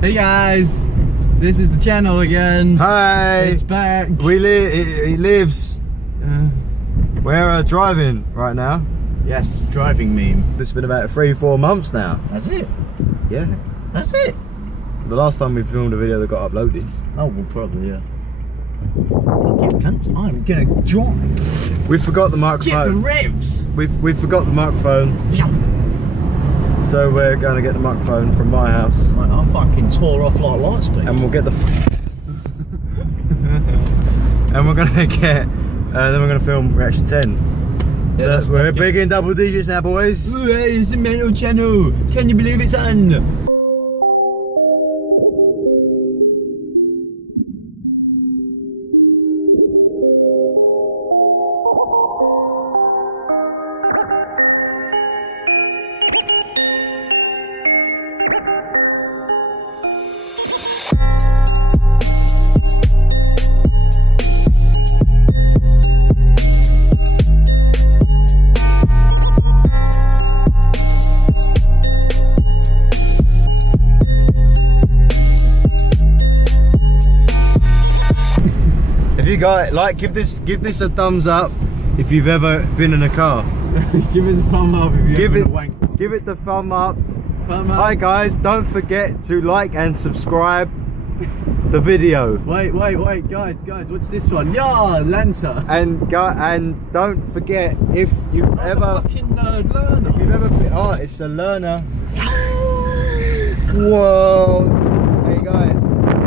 Hey guys, this is the channel again. Hi, it's back. It lives. We're driving right now. Yes, driving meme. It's been about 3-4 months now. That's it. Yeah. That's it. The last time we filmed a video that got uploaded. Oh, well, probably yeah. I'm gonna drive. We forgot the microphone. Get the revs. We forgot the microphone. So we're going to get the microphone from my house. Mate, I fucking tore off like light speed. And we'll get the. And we're gonna get. Then we're gonna film reaction 10. Yeah, we're big in double digits now, boys. Ooh, hey, it's a mental channel. Can you believe it's on? You guys give this a thumbs up if you've ever been in a car. Give it a thumb up if you've ever been a wank. Give it the thumb up. Thumb up. Hi guys, don't forget to like and subscribe the video. Wait, guys, watch this one. Yeah, Lanta. And don't forget if you've ever fucking nerd learner. If you've ever been, oh, it's a learner. Whoa. Hey guys,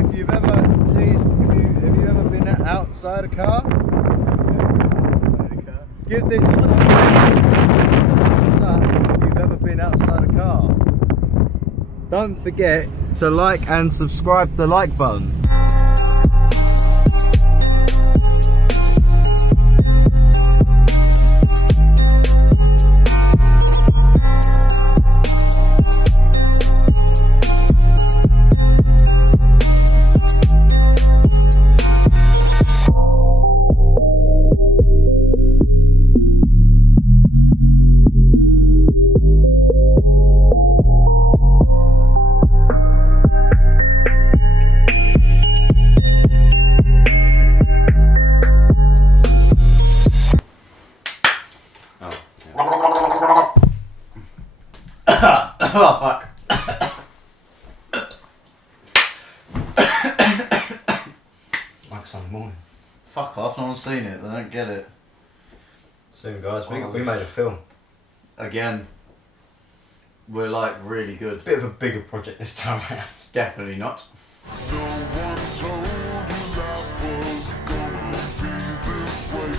if you've ever been outside a car, give this a thumbs up if you've ever been outside a car. Don't forget to like and subscribe the like button. Oh fuck. Like Sunday morning. Fuck off, no one's seen it, they don't get it. Soon guys, we made a film. Again, we're like really good. Bit of a bigger project this time around. Definitely not. No one told you life was gonna be this way.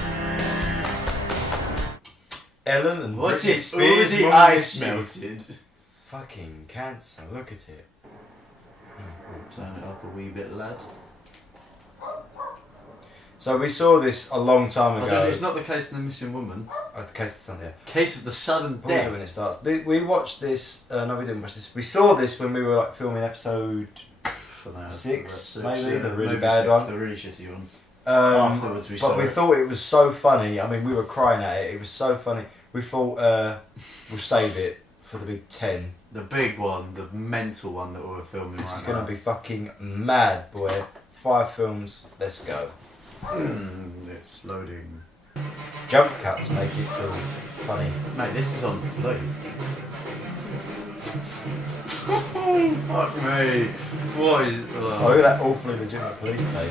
Ellen and What's Britney it? Spears The mum ice and you. melted. Fucking cancer, look at it. Turn it up a wee bit, lad. So we saw this a long time ago. It's not the case of the missing woman. Oh, it's the case of Sunday. Case of the sudden Pause it death. when it starts. We watched this. No, we didn't watch this. We saw this when we were like filming episode 6, maybe the really bad one, the really shitty one. Afterwards, we saw we thought it was so funny. I mean, we were crying at it. It was so funny. We thought we'll save it for the big 10. The big one, the mental one that we're filming This right is now. gonna be fucking mad, boy. 5 films. Let's go. It's loading. Jump cuts make it feel funny. Mate, this is on fleek. Oh, fuck me. What is... Oh, look at that awfully legitimate police tape.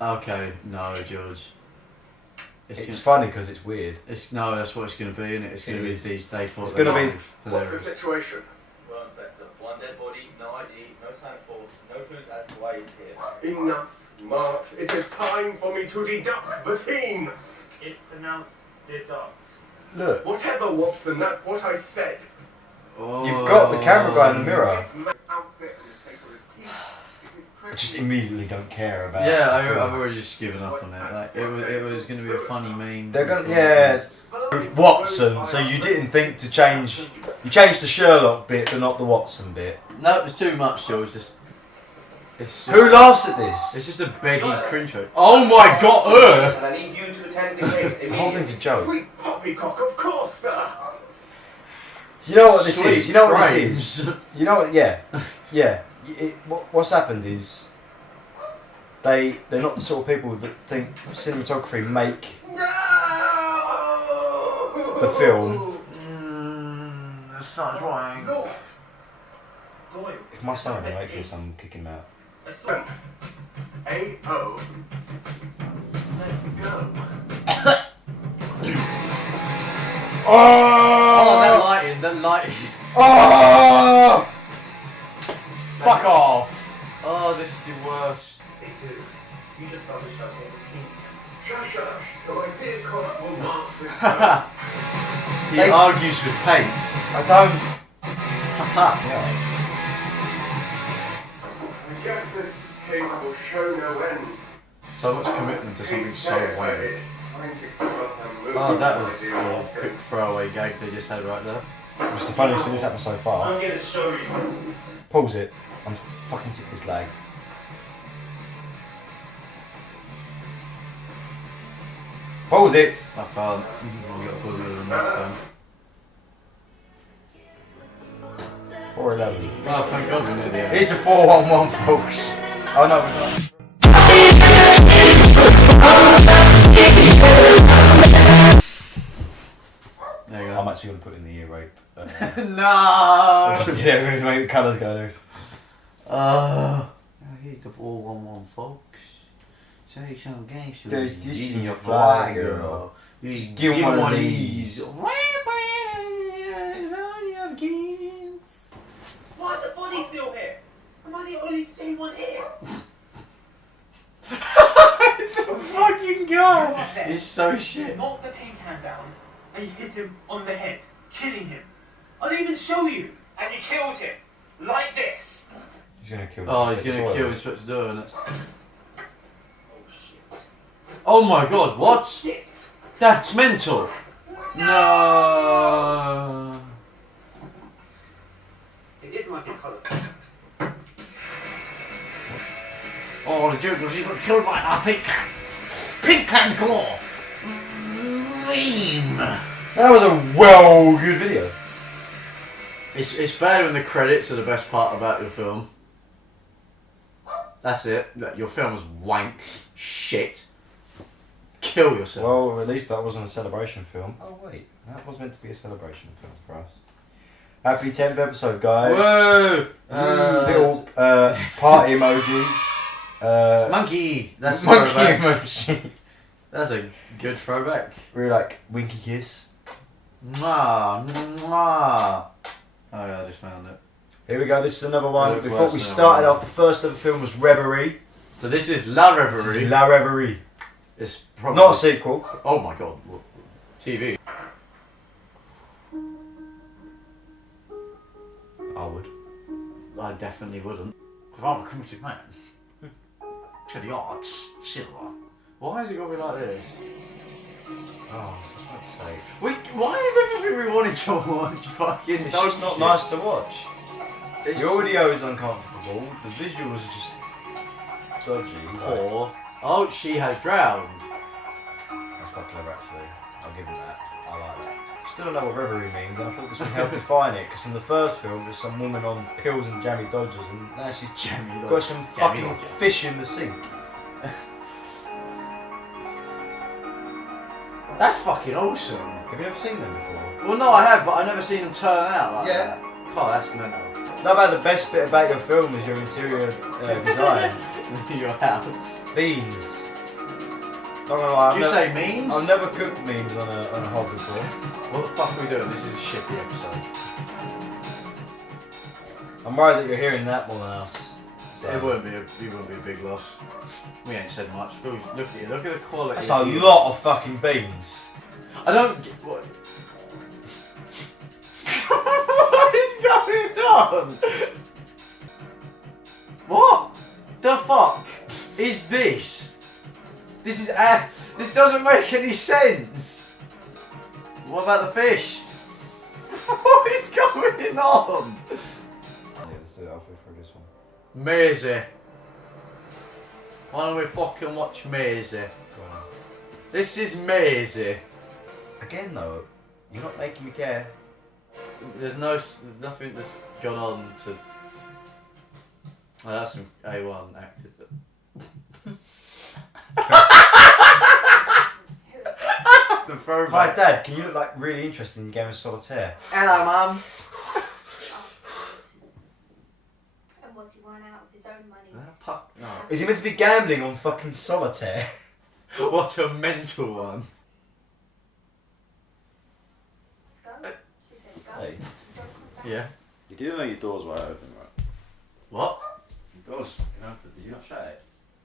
Okay, no, George. It's funny because it's weird. No, that's what it's going to be, isn't it? It's going to be these day 4. It's gonna be- What's the situation? Well, Inspector, one dead body, no ID, no sign of force, no clues as to why he's here. Enough, Mark. It is time for me to deduct the theme. It's pronounced deduct. Look, Whatever, Watson, that's what I said. Oh. you've got the camera guy in the mirror. This man's outfit and his paper is key. I just immediately don't care about. Yeah, the I've film. already just given up on it. Like, it was going to be a funny meme. They're gonna, yeah. Watson. So you didn't think to change. You changed the Sherlock bit, but not the Watson bit. No, it was too much, George. It's just, Who laughs at this? It's just a beggy cringe joke. Oh my god! And I need you to attend to the case The whole thing's a joke. Sweet poppycock, of course, sir. You know what this Sweet is? You know what this frames. is? You know what? Yeah, yeah. What's happened is they're not the sort of people that think cinematography make the film. That's such wrong. No. Going. If my son ever makes this, I'm kicking him out. I saw. A-O. Let's go. Oh, that lighting. Oh! Fuck off! Oh, this is the worst. Hey, dude. You just found the shots on the king. Shush. Though I did cough will not for He argues with paint. I don't. I guess this case will show no end. So much commitment to something so weird. Oh, that was a quick throwaway gag they just had right there. It's the funniest thing that's happened so far. I'm gonna show you. Pause it. I'm fucking sick of this lag. Pause it! I can't. I've got to put it with a microphone. 411. Oh, thank God we're near the end. Here's the 411, folks. Oh no, we're not. There you go. I'm actually going to put in the ear rape. No! Yeah, we're going to make the colours go there. Here's the 411, folks. Say some gangster. There's this using in your your fly, fly, girl. girl. You Just give give one one of of these. these. Why is the body still here? Am I the only sane one here? The fucking guy! He's so shit. Knock the paint can down and you hit him on the head, killing him. I'll even show you. And you killed him. Like this. He's going to kill Oh, he's Inspector gonna Doyle. kill Inspector Doyle, innit? Oh shit. Oh my God, what? Shit. That's mental! No! It isn't like a colour. Oh, the joke was he got killed by our pink can. Pink can's galore! Lame! That was a well good video. It's bad when the credits are the best part about your film. That's it. Look, your film was wank. Shit. Kill yourself. Well, at least that wasn't a celebration film. Oh wait, that was meant to be a celebration film for us. Happy 10th episode, guys. Whoa! Little party emoji. Monkey! That's a Monkey throwback. emoji. That's a good throwback. Really like winky kiss. Mwah! Mwah! Oh yeah, I just found it. Here we go, this is another one. Looks Before worse we than started that. off, the first ever film was Reverie. So this is La This Reverie. is La Reverie. It's probably Not a sequel. Oh my God! TV. I would. I definitely wouldn't. Because I'm a primitive man. To the arts, cinema. Why has it got to be like this? Oh, for fuck's sake. Why is everything we wanted to watch fucking It's just not shit? nice to watch. It's The audio is uncomfortable, the visuals are just dodgy. Like, poor. Oh, she has drowned. that's quite clever actually. I'll give him that. I like that. Still don't know what Reverie means, and I thought this would help define it, because from the first film there's some woman on pills and jammy dodgers, and now she's Jammy got Dodger. some Jammy fucking Dodger. fish in the sink. That's fucking awesome. Have you ever seen them before? Well, no, I have, but I've never seen them turn out like Yeah. that. God, that's mental. No, man, the best bit about your film is your interior design. Your house. Beans. Not gonna lie, Did you say memes? I've never cooked memes on a hob before. What the fuck are we doing? This is a shitty episode. I'm worried that you're hearing that more than us. So. It won't be a big loss. We ain't said much. Look at it. Look at the quality. That's of a the- lot of fucking beans. I don't get what. What is going on? What the fuck is this? This is this doesn't make any sense. What about the fish? What is going on? Yeah, let's do it halfway through this one. Maisie. Why don't we fucking watch Maisie? Go on. This is Maisie. Again though, you're not making me care. There's nothing that's gone on to. Oh, that's some A1 acted. The throwback. Hi Dad, can you look like really interested in the game of solitaire? Hello, Mum. And what's he won out of his own money? No. Is he meant to be gambling on fucking solitaire? What a mental one. Go. She said go. Hey. Don't come back. Yeah. You do know your doors were open, right? What? Your doors fucking open. Did you not shut it?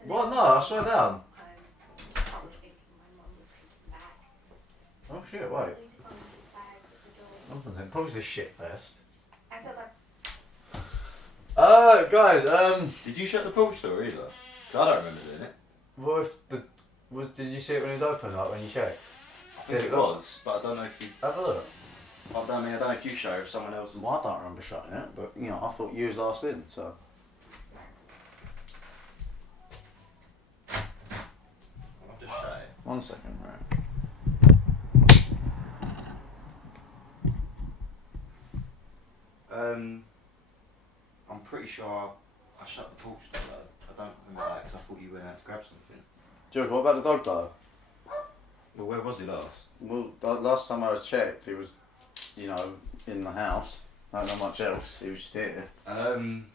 What? No, I swear down. I was thinking my mum would take him back. Oh shit, wait. I need to find his bags at the door. Pause this shit first. I feel like Guys, Did you shut the porch door either? 'Cause I don't remember doing it. what if did you see it when it was open, like when you checked? I think it was, but I don't know if you. Have a look. I don't know if you show or if someone else. Well, I don't remember shutting it, but you know, I thought you was last in, so. I'll just shut it. 1 second, right. I'm pretty sure I shut the porch door though. I don't remember that because I thought you went out to grab something. George, what about the dog though? Well, where was he last? Well, last time I was checked, he was, you know, in the house. Not much else. He was just here. I don't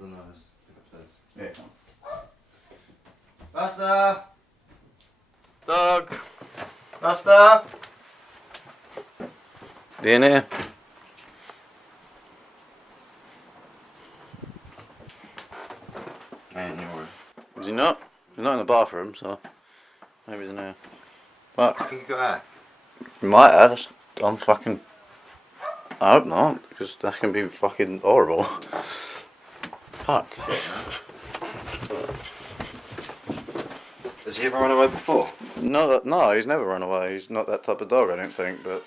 know. Let's look upstairs. Yeah. Buster! Dog! Buster! You in here? I ain't in your room. Is he not? He's not in the bathroom, so maybe he's in here. But I think he got out. he might have. I'm fucking. I hope not, because that's gonna be fucking horrible. Fuck. Has he ever run away before? No, he's never run away. He's not that type of dog, I don't think, but.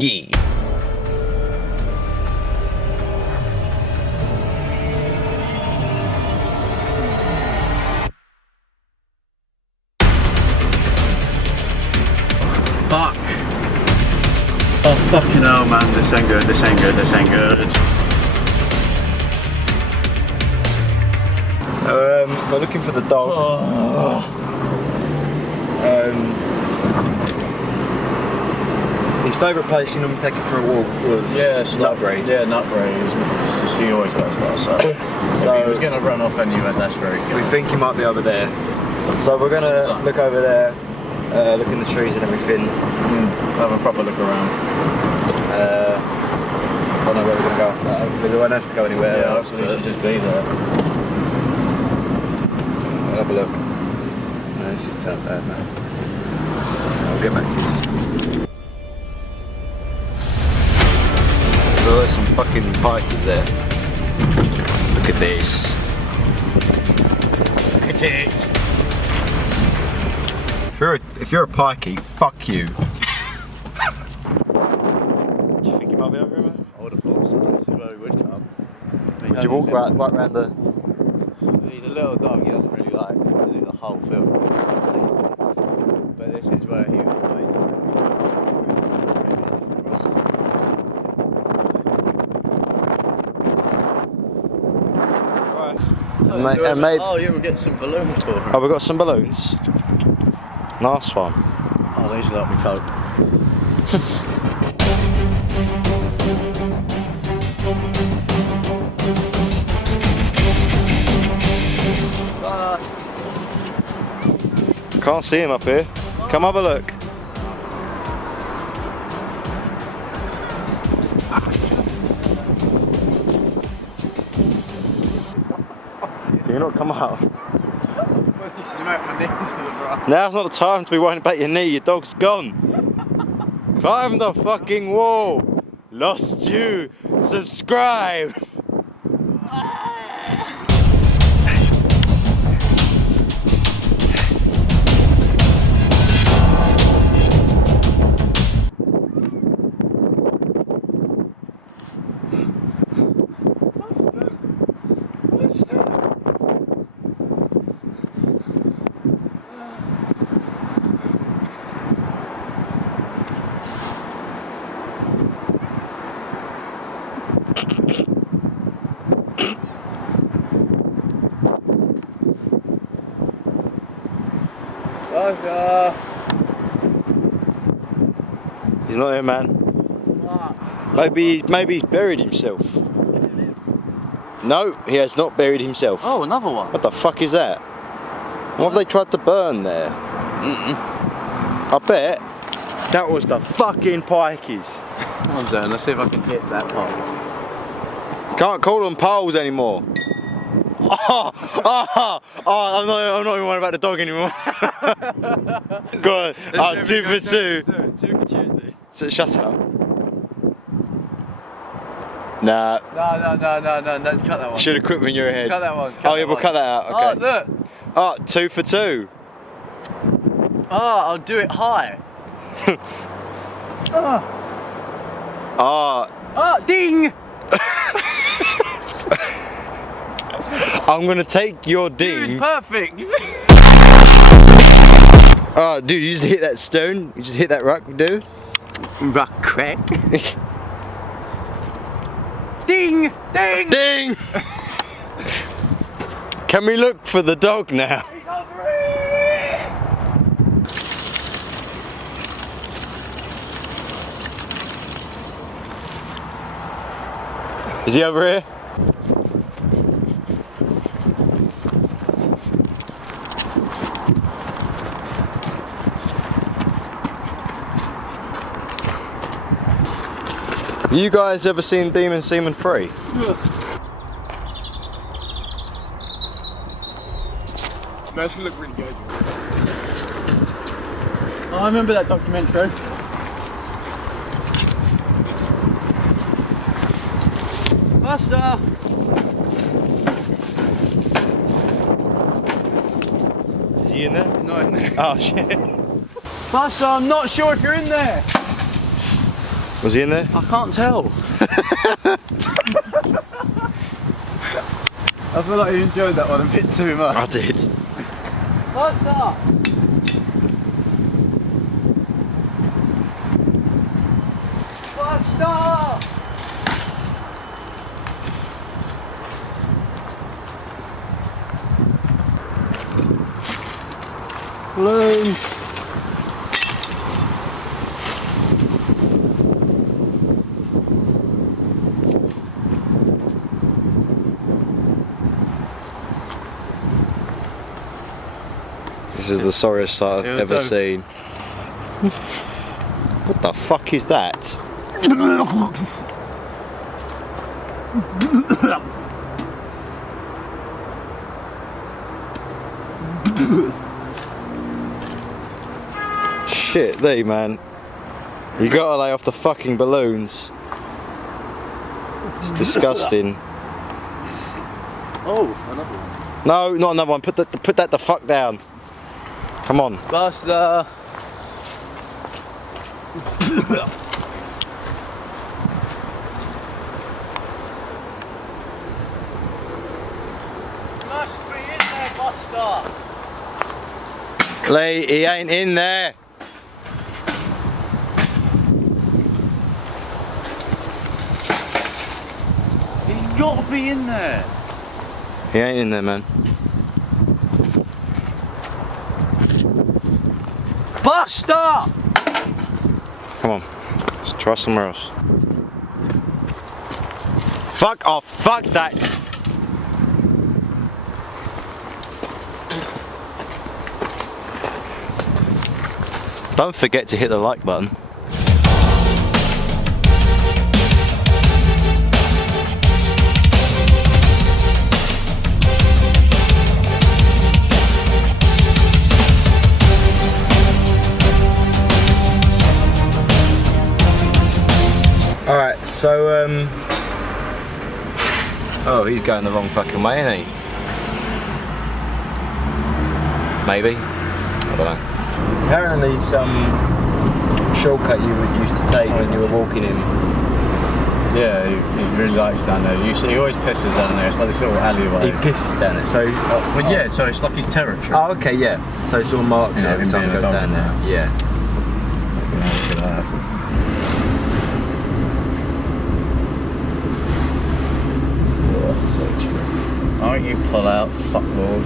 Yeah. Fuck. Oh fucking hell, man, this ain't good, this ain't good, this ain't good. So we're looking for the dog. His favourite place you normally take him for a walk was Nutbury. Yeah, Nutbury. He always goes there, so if he was going to run off anyway, that's very good. We think he might be over there. So we're going to look over there, look in the trees and everything. Have a proper look around. I don't know where we're going to go after that. Hopefully we won't have to go anywhere. Yeah, hopefully he should just be there. I'll have a look. No, this is turned bad now. I'll get back to you. So there's some fucking pikers there. Look at this. Look at it. If you're a pikey, fuck you. Do you think he might be over here, man? I would have thought so. This is where he would come. Would you walk right round the... He's a little dog, he doesn't really like to do the whole film. But this is where he always. And maybe... Oh, yeah, we'll get some balloons for him. Oh, we got some balloons. Nice one. Oh, these like me coat. Can't see him up here. Come have a look. you not come out? Smack my knee into the grass. Now's not the time to be worrying about your knee, your dog's gone. Climb the fucking wall. Lost you. Subscribe. He's not here, man. Maybe he's buried himself. No, he has not buried himself. Oh, another one. What the fuck is that? What have they tried to burn there? I bet that was the fucking pikeys. Come on, Zane, let's see if I can hit that pole. Can't call them poles anymore. I'm not even worried about the dog anymore. Go on, 2 for 2. 2 for Tuesdays. So, shut up. Nah. No, cut that one. Should have quit when you're ahead. Cut that one. Oh yeah, we'll cut that out. Okay. Oh, look. Oh, 2 for 2. Oh, I'll do it high. Oh, ding! I'm gonna take your ding. Dude, perfect. Oh, dude, you just hit that stone. You just hit that rock, dude. Rock crack. Ding! Ding! Ding! Can we look for the dog now? He's over here! Is he over here? You guys ever seen Demon Seaman 3? Man, it's gonna look really good. Oh, I remember that documentary. Buster! Is he in there? Not in there. Oh shit. Buster, I'm not sure if you're in there. Was he in there? I can't tell. I feel like you enjoyed that one a bit too much. I did. Buster! Buster! Blue! This is the sorriest sight I've ever seen. What the fuck is that? Shit, thee man. You gotta lay off the fucking balloons. It's disgusting. Oh, another one. No, not another one. Put that the fuck down. Come on. Buster! Must be in there, Buster! Lee, he ain't in there. He's got to be in there! He ain't in there, man. Buster! Come on, let's try somewhere else. Fuck off, fuck that! Don't forget to hit the like button. Alright, so oh, he's going the wrong fucking way, isn't he? Maybe? I don't know. Apparently some shortcut you would used to take when you were walking in. Yeah, he really likes down there. He always pisses down there. It's like this little alleyway. He pisses down there, so... Well, yeah, so it's like his territory. Oh, okay, yeah. So it sort of marks it every time he goes down there. Yeah. Look at that. Alright, you pull out, fucklord.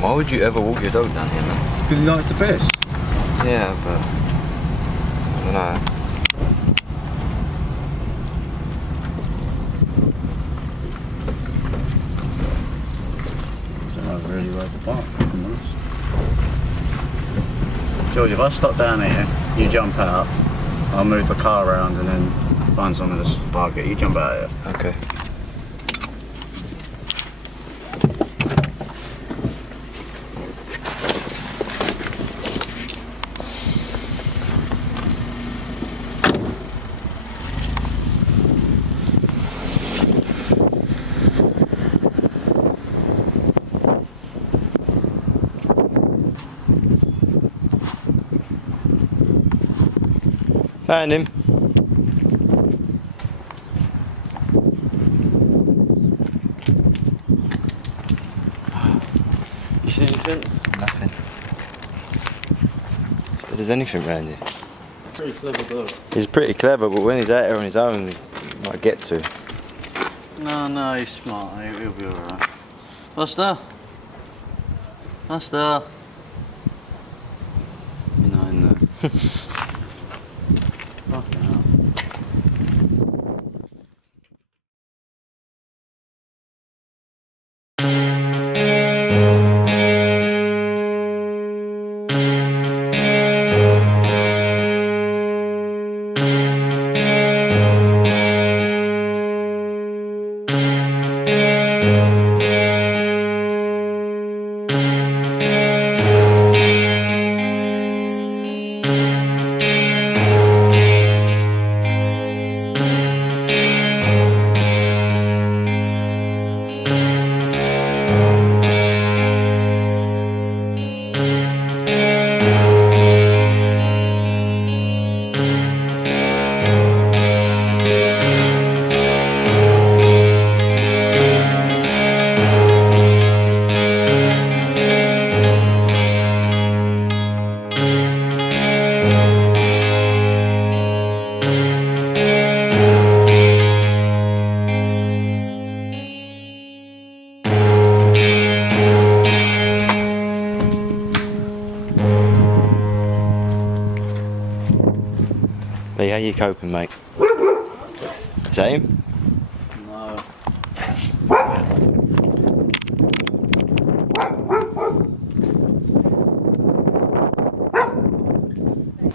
Why would you ever walk your dog down here, man? Because he likes to piss. Yeah, but... I don't know. I don't know really where to park, if I'm honest. George, if I stop down here, you jump out, I'll move the car around and then find somewhere to park it. You jump out here. Okay. Found him. You see anything? Nothing. There's anything around here. Pretty clever dog. He's pretty clever, but when he's out here on his own, he might get to. No, he's smart. He'll be alright. Buster? Buster? You know, in there. Fucking hell. Lee, how you coping, mate? Is that him? No.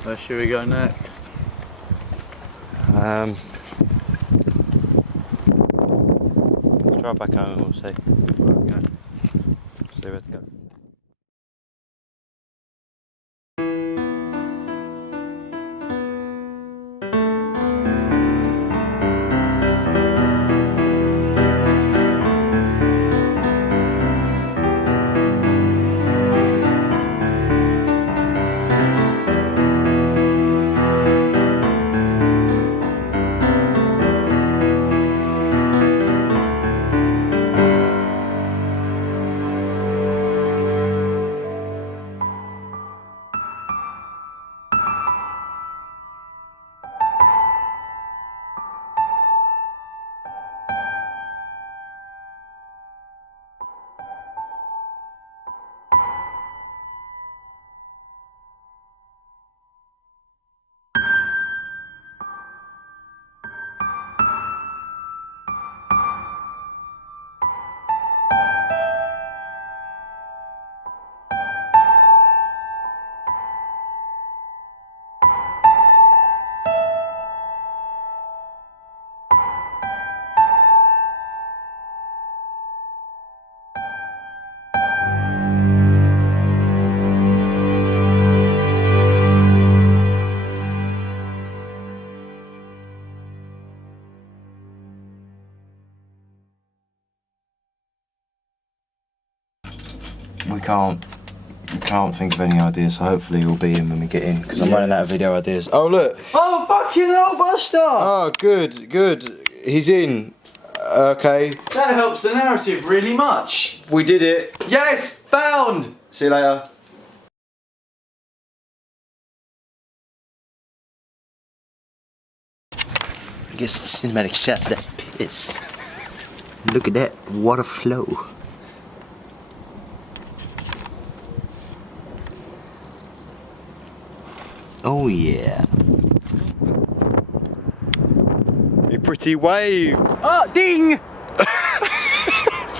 Where should we go next? Let's drive back home and we'll see. Okay. See where it's going. we can't think of any ideas, so hopefully we'll be in when we get in, because I'm running out of video ideas. Oh look! Oh fucking hell, Buster! Oh good. He's in. Okay. That helps the narrative really much. We did it. Yes, found! See you later. Get some cinematic shots of that piss. Look at that water flow. Oh yeah. A pretty wave. Oh, ding!